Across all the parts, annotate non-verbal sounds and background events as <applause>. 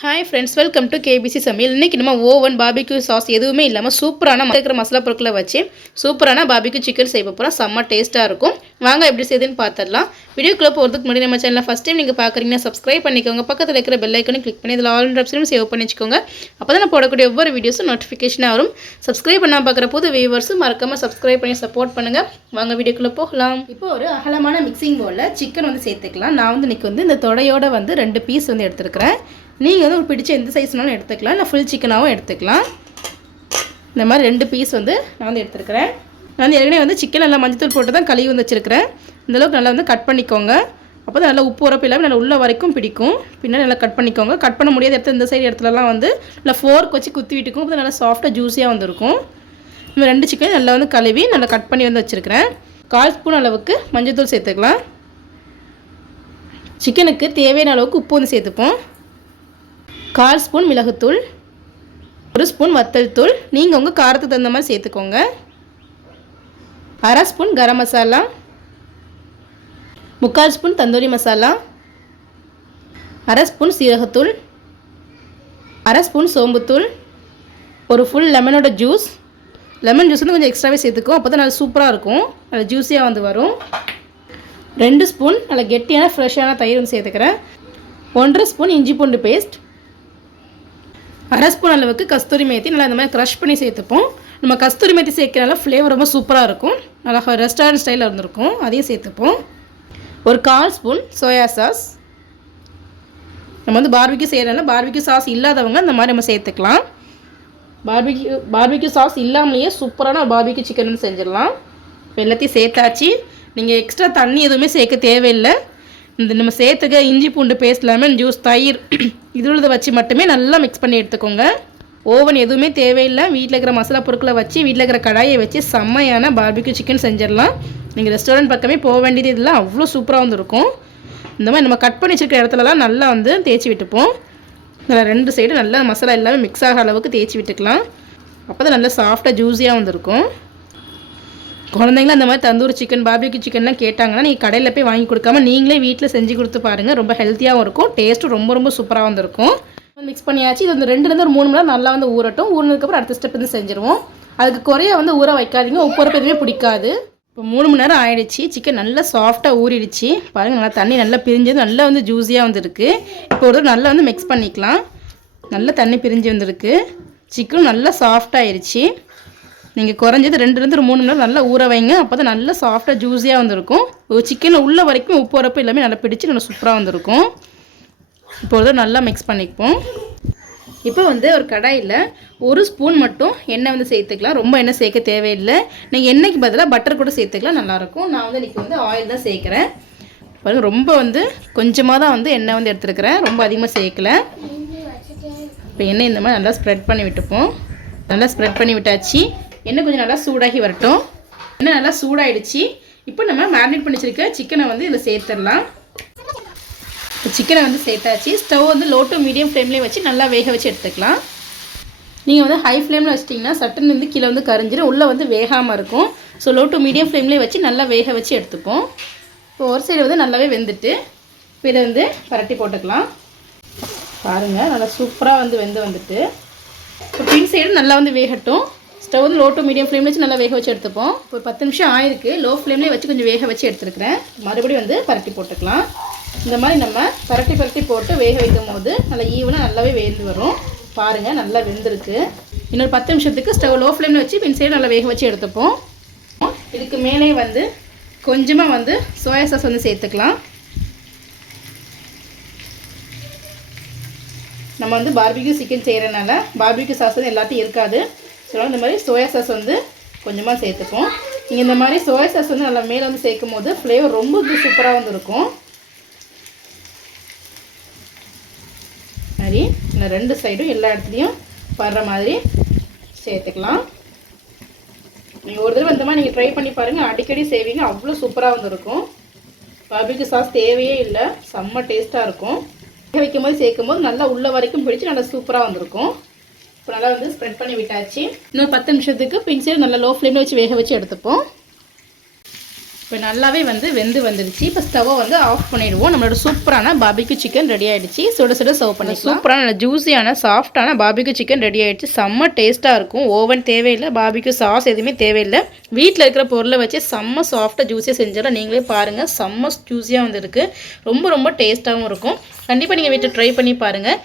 Hi friends welcome to KBC சமையல் இன்றைக்கி நம்ம ஓவன் பாபிக்யூ சாஸ் எதுவுமே இல்லாமல் சூப்பரான இருக்கிற மசாலா பொருட்களை வச்சு சூப்பரான பாபிக்யூ சிக்கன் செய்ய போகிறோம் செம்ம டேஸ்ட்டாக இருக்கும். வாங்க எப்படி செய்யுதுன்னு பார்த்துடலாம் வீடியோக்குள்ளே போகிறதுக்கு முன்னாடி நம்ம சேனலில் ஃபஸ்ட் டைம் நீங்கள் பார்க்குறீங்கன்னா சப்ஸ்கிரைப் பண்ணிக்கோங்க. பக்கத்தில் இருக்கிற பெல் ஐக்கனும் கிளிக் பண்ணி இதில் ஆல் ஆப்ஷனும் சேவ் பண்ணி வச்சுக்கோங்க. அப்போ தான் நான் போடக்கூடிய ஒவ்வொரு வீடியோஸும் நோட்டிஃபிகேஷனாக வரும். சப்ஸ்கிரைப் பண்ணால் பார்க்குற புது வியூவர்ஸும் மறக்காமல் சப்ஸ்கிரைப் பண்ணி சப்போர்ட் பண்ணுங்கள் வாங்க வீடியோக்குள்ளே போகலாம். இப்போ ஒரு அகலமான மிக்சிங் பவுலில் சிக்கன் வந்து சேர்த்துக்கலாம். நான் வந்து இன்றைக்கி வந்து இந்த தொடையோட வந்து ரெண்டு பீஸ் வந்து எடுத்துருக்கிறேன். நீங்கள் வந்து உங்களுக்கு பிடிச்ச எந்த சைஸ்னாலும் எடுத்துக்கலாம். இல்லை ஃபுல் சிக்கனாகவும் எடுத்துக்கலாம். இந்த மாதிரி ரெண்டு பீஸ் வந்து நான் வந்து எடுத்துருக்கிறேன். நான் வந்து ஏற்கனவே வந்து சிக்கன் நல்லா மஞ்சத்தூள் போட்டு தான் கழுவி வந்து வச்சுருக்கிறேன். இந்தளவுக்கு நல்லா வந்து கட் பண்ணிக்கோங்க. அப்போ தான் நல்லா உப்பு உரப்பு இல்லாமல் நல்லா உள்ள வரைக்கும் பிடிக்கும். பின்னாடி நல்லா கட் பண்ணிக்கோங்க. கட் பண்ண முடியாத இடத்துல இந்த சைடு இடத்துலலாம் வந்து நல்லா ஃபோர்க் வச்சு குத்தி விட்டுக்கும். அப்போ நல்லா சாஃப்டாக ஜூஸியாக வந்துருக்கும். இந்த ரெண்டு சிக்கன் நல்லா வந்து கழுவி நல்லா கட் பண்ணி வந்து வச்சுருக்கிறேன். கால் ஸ்பூன் அளவுக்கு மஞ்சத்தூள் சேர்த்துக்கலாம். சிக்கனுக்கு தேவையான அளவுக்கு உப்பு வந்து சேர்த்துப்போம். கால் ஸ்பூன் மிளகுத்தூள் ஒரு ஸ்பூன் வத்தல் தூள் நீங்கள் உங்கள் காரத்துக்கு தகுந்த மாதிரி சேர்த்துக்கோங்க. அரை ஸ்பூன் கரம் மசாலா முக்கால் ஸ்பூன் தந்தூரி மசாலா அரை ஸ்பூன் சீரகத்தூள் அரை ஸ்பூன் சோம்புத்தூள் ஒரு ஃபுல் லெமனோட ஜூஸ் லெமன் ஜூஸ் வந்து கொஞ்சம் எக்ஸ்ட்ராவே சேர்த்துக்கும் அப்போ தான் நல்லா சூப்பராக இருக்கும். நல்லா ஜூஸியாக வந்து வரும். ரெண்டு ஸ்பூன் நல்லா கெட்டியான ஃப்ரெஷ்ஷான தயிர் வந்து சேர்த்துக்கிறேன். ஒன்றரை ஸ்பூன் இஞ்சி பூண்டு பேஸ்ட் அரை ஸ்பூன் அளவுக்கு கஸ்தூரி மேத்தி நல்லா இந்த மாதிரி க்ரஷ் பண்ணி சேர்த்துப்போம். நம்ம கஸ்தூரி மேத்தி சேர்க்கிறனால ஃப்ளேவர் ரொம்ப சூப்பராக இருக்கும். நல்லா ரெஸ்டாரண்ட் ஸ்டைலில் இருந்திருக்கும். அதையும் சேர்த்துப்போம். ஒரு கால் ஸ்பூன் சோயா சாஸ் நம்ம வந்து பார்பிக்யூ செய்கிறனால பார்பிக்யூ சாஸ் இல்லாதவங்க இந்த மாதிரி நம்ம சேர்த்துக்கலாம். பார்பிக்யூ பார்பிக்யூ சாஸ் இல்லாமலேயே சூப்பரான பார்பிக்யூ சிக்கன் செஞ்சிடலாம். எல்லாத்தையும் சேர்த்தாச்சு. நீங்கள் எக்ஸ்ட்ரா தண்ணி எதுவுமே சேர்க்க தேவையில்லை. இந்த நம்ம சேர்த்துக்க இஞ்சி பூண்டு பேஸ்ட் லெமன் ஜூஸ் தயிர் <clears throat> இது வச்சு மட்டுமே நல்லா மிக்ஸ் பண்ணி எடுத்துக்கோங்க. ஓவன் எதுவுமே தேவையில்லை. வீட்டில் இருக்கிற மசாலா பொருட்களை வச்சு வீட்டில் இருக்கிற கடாயை வச்சு செம்மையான பார்பிக்யூ சிக்கன் செஞ்சிடலாம். நீங்கள் ரெஸ்டாரண்ட் பக்கமே போக வேண்டியது இதெல்லாம் அவ்வளோ சூப்பராக வந்துருக்கும். இந்த மாதிரி நம்ம கட் பண்ணி வச்சிருக்கிற இடத்துலலாம் நல்லா வந்து தேய்ச்சி விட்டுப்போம். நல்லா ரெண்டு சைடு நல்லா மசாலா எல்லாமே மிக்ஸ் ஆகிற அளவுக்கு தேய்ச்சி விட்டுக்கலாம். அப்போ தான் நல்லா சாஃப்டாக ஜூஸியாக வந்திருக்கும். குழந்தைங்களும் அந்த மாதிரி தந்தூரி சிக்கன் பாபிக்கு சிக்கன்லாம் கேட்டாங்கன்னா நீங்கள் கடையில் போய் வாங்கி கொடுக்காம நீங்களே வீட்டில் செஞ்சு கொடுத்து பாருங்கள் ரொம்ப ஹெல்த்தியாகவும் இருக்கும். டேஸ்ட்டும் ரொம்ப ரொம்ப சூப்பராக வந்திருக்கும் மிக்ஸ் பண்ணியாச்சு. இது வந்து ரெண்டுலேருந்து ஒரு மூணு மணி நேரம் நல்லா வந்து ஊறட்டும். ஊறினதுக்கப்புறம் அடுத்த ஸ்டெப் வந்து செஞ்சுருவோம். அதுக்கு குறைய வந்து ஊற வைக்காதீங்க. உப்பு உரப்பு எதுவுமே பிடிக்காது. இப்போ மூணு மணி நேரம் ஆயிடுச்சு. சிக்கன் நல்லா சாஃப்டாக ஊறிடுச்சு. பாருங்கள் நல்லா தண்ணி நல்லா பிரிஞ்சது. நல்லா வந்து ஜூஸியாக வந்துருக்கு. இப்போ ஒரு நல்லா வந்து மிக்ஸ் பண்ணிக்கலாம். நல்லா தண்ணி பிரிஞ்சு வந்திருக்கு. சிக்கனும் நல்லா சாஃப்டாகிடுச்சு நீங்கள் குறைஞ்சது ரெண்டுலேருந்து ஒரு மூணு மணி நேரம் நல்லா ஊற வைங்க. அப்போ தான் நல்லா சாஃப்டாக ஜூஸியாக வந்திருக்கும். ஒரு சிக்கனில் உள்ள வரைக்கும் உப்பு வரப்போ எல்லாமே நல்லா பிடிச்சி நல்லா சூப்பராக வந்திருக்கும். இப்போ நல்லா மிக்ஸ் பண்ணிப்போம். இப்போ வந்து ஒரு கடாயில் ஒரு ஸ்பூன் மட்டும் எண்ணெய் வந்து சேர்த்துக்கலாம். ரொம்ப எண்ணெய் சேர்க்க தேவையில்லை. நீங்கள் எண்ணெய்க்கு பதிலாக பட்டர் கூட சேர்த்துக்கலாம். நல்லாயிருக்கும் நான் வந்து இன்றைக்கி வந்து ஆயில் தான் சேர்க்குறேன். பாருங்க ரொம்ப வந்து கொஞ்சமாக தான் வந்து எண்ணெய் வந்து எடுத்துருக்கிறேன். ரொம்ப அதிகமாக சேர்க்கல. இப்போ எண்ணெய் இந்த மாதிரி நல்லா ஸ்ப்ரெட் பண்ணி விட்டுப்போம். நல்லா ஸ்ப்ரெட் பண்ணி விட்டாச்சு. எண்ணெய் கொஞ்சம் நல்லா சூடாகி வரட்டும். எண்ணெய் நல்லா சூடாயிடுச்சு. இப்போ நம்ம மேரினேட் பண்ணி வச்சிருக்க சிக்கனை வந்து இதில் சேர்த்துடலாம். சிக்கனை வந்து சேர்த்தாச்சு. ஸ்டவ் வந்து லோ டு மீடியம் ஃப்ளேம்லேயே வச்சு நல்லா வேக வச்சு எடுத்துக்கலாம். நீங்கள் வந்து ஹை ஃப்ளேமில் வச்சிட்டிங்கன்னா சட்டன் வந்து கீழே வந்து கரைஞ்சிரும். உள்ளே வந்து வேகாமல் இருக்கும். ஸோ லோ டு மீடியம் ஃப்ளேம்லேயே வச்சு நல்லா வேக வச்சு எடுத்துப்போம். இப்போ ஒரு சைடு வந்து நல்லாவே வெந்துட்டு இப்போ இதை வந்து பரட்டி போட்டுக்கலாம். பாருங்கள் நல்லா சூப்பராக வந்து வெந்து வந்துட்டு. இப்போ பின் சைடு நல்லா வந்து வேகட்டும். ஸ்டவ் வந்து லோ டு மீடியம் ஃப்ளேமில் வச்சு நல்லா வேக வச்சு எடுத்துப்போம். ஒரு பத்து நிமிஷம் ஆயிருக்கு. லோ ஃப்ளேம்லேயே வச்சு கொஞ்சம் வேக வச்சு எடுத்துருக்கிறேன். மறுபடியும் வந்து பரட்டி போட்டுக்கலாம். இந்த மாதிரி நம்ம பரட்டி பரட்டி போட்டு வேக வைக்கும் போது நல்லா ஈவனாக நல்லாவே வெந்து வரும். பாருங்கள் நல்லா வெந்திருக்கு. இன்னொரு பத்து நிமிஷத்துக்கு ஸ்டவ் லோ ஃப்ளேமில் வச்சு பின் சைடு நல்லா வேக வச்சு எடுத்துப்போம். இதுக்கு மேலே வந்து கொஞ்சமாக வந்து சோயா சாஸ் வந்து சேர்த்துக்கலாம். நம்ம வந்து பார்பிக்யூ சிக்கன் செய்கிறனால பார்பிக்யூ சாஸ் வந்து எல்லாத்தையும் இருக்காது. ஸோ இந்த மாதிரி சோயா சாஸ் வந்து கொஞ்சமாக சேர்த்துப்போம். நீங்கள் இந்த மாதிரி சோயா சாஸ் வந்து நல்லா மேலே வந்து சேர்க்கும் போது ஃப்ளேவர் ரொம்ப சூப்பராக வந்து இருக்கும் மாதிரி இந்த ரெண்டு சைடும் எல்லா இடத்துலையும் வர்ற மாதிரி சேர்த்துக்கலாம். நீங்கள் ஒரு தடவை இந்த மாதிரி நீங்கள் ட்ரை பண்ணி பாருங்கள் அடிக்கடி செய்வீங்க. அவ்வளோ சூப்பராக வந்துருக்கும். பார்பிக்யூ சாஸ் தேவையே இல்லை. செம்ம டேஸ்ட்டாக இருக்கும். வைக்கும் போது சேர்க்கும் போது நல்லா உள்ள வரைக்கும் பிடிச்சி நல்லா சூப்பராக வந்திருக்கும். இப்போ நல்லா வந்து ஸ்ப்ரெட் பண்ணி விட்டாச்சு. இன்னும் பத்து நிமிஷத்துக்கு பின் நல்லா லோ ஃப்ளேமில் வச்சு வேக வச்சு எடுத்துப்போம். இப்போ நல்லாவே வந்து வெந்து வந்துடுச்சு இப்போ ஸ்டவ்வை வந்து ஆஃப் பண்ணிடுவோம். நம்மளோட சூப்பரான பாபிக்கு சிக்கன் ரெடி ஆகிடுச்சு சுட சுட சர்வ் பண்ணி சூப்பரான ஜூஸியான சாஃப்டான பாபிக்கு சிக்கன் ரெடி ஆகிடுச்சு செம்ம டேஸ்ட்டாக இருக்கும். ஓவன் தேவையில்லை. பாபிக்கு சாஸ் எதுவுமே தேவையில்லை. வீட்டில் இருக்கிற பொருளை வச்சு செம்ம சாஃப்டாக ஜூஸியாக செஞ்சாலும் நீங்களே பாருங்கள் செம்ம ஜூஸியாக வந்து இருக்குது ரொம்ப ரொம்ப டேஸ்ட்டாகவும் இருக்கும். கண்டிப்பாக நீங்கள் வீட்டில் ட்ரை பண்ணி பாருங்கள்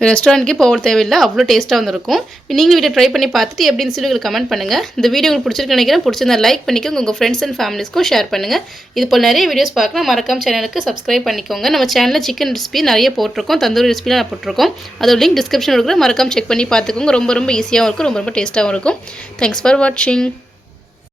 ரெஸ்டாரண்ட்க்கே போக தேவையில்லை. அவ்வளோ டேஸ்ட்டாக வந்திருக்கும். நீங்கள் வீட்டை ட்ரை பண்ணி பார்த்துட்டு எப்படின்னு சொல்லி உங்களுக்கு கமெண்ட் பண்ணுங்கள் இந்த வீடியோ உங்களுக்கு பிடிச்சிருக்கு நினைக்கிறேன். பிடிச்சிருந்தா லைக் பண்ணிக்கோங்க. உங்கள் ஃப்ரெண்ட்ஸ் அண்ட் ஃபேமிலிஸ்க்கும் ஷேர் பண்ணுங்கள் இது போல் நிறைய வீடியோஸ் பார்க்கலாம். மறக்காம சேனலுக்கு சப்ஸ்கிரைப் பண்ணிக்கோங்க. நம்ம சேனலில் சிக்கன் ரெசிபி நிறைய போட்டிருக்கோம். தந்தூரி ரெசிபிலாம் நான் போட்டிருக்கோம். அதோட லிங்க் டிஸ்கிரிப்ஷன் இருக்கிற மறக்காம செக் பண்ணி பார்த்துக்கோங்க. ரொம்ப ரொம்ப ஈஸியாகவும் இருக்கும். ரொம்ப ரொம்ப டேஸ்ட்டாகவும் இருக்கும். தேங்க்ஸ் ஃபார் வாட்சிங்